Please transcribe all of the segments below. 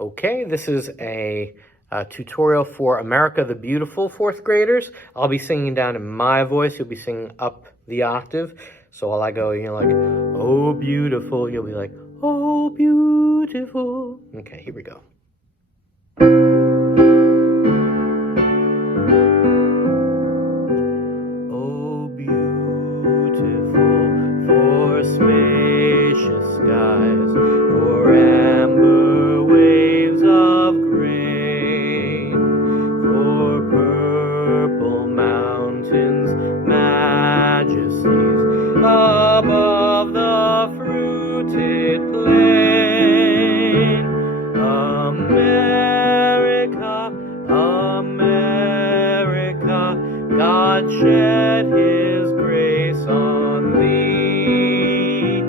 Okay, this is a tutorial for America the Beautiful fourth graders. I'll be singing down in my voice. You'll be singing up the octave. So while I go, like, oh, beautiful, you'll be like, oh, beautiful. Okay, here we go. Oh, beautiful for spacious skies, for amber waves of grain, for purple mountains, majesties above the fruited plain. America, America, God shed His grace on thee,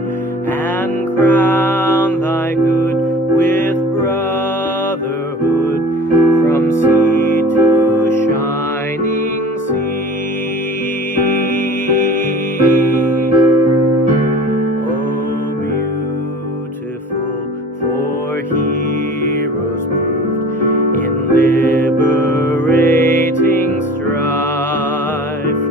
and crown thy good with brotherhood from sea to shining sea. Oh, beautiful for heroes proved in liberating strife,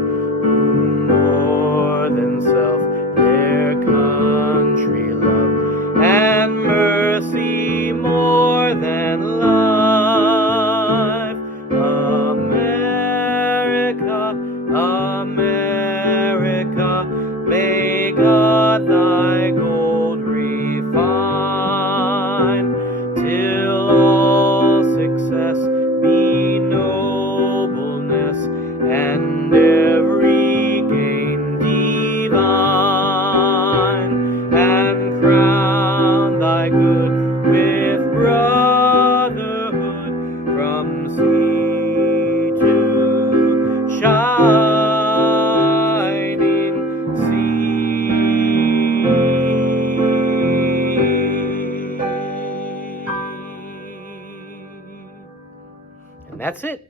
who more than self their country loved, and mercy more than life. America, America, may God thy gold refine, till all success be nobleness, and every gain divine, and crown thy good with brotherhood from sea to shining sea. And that's it.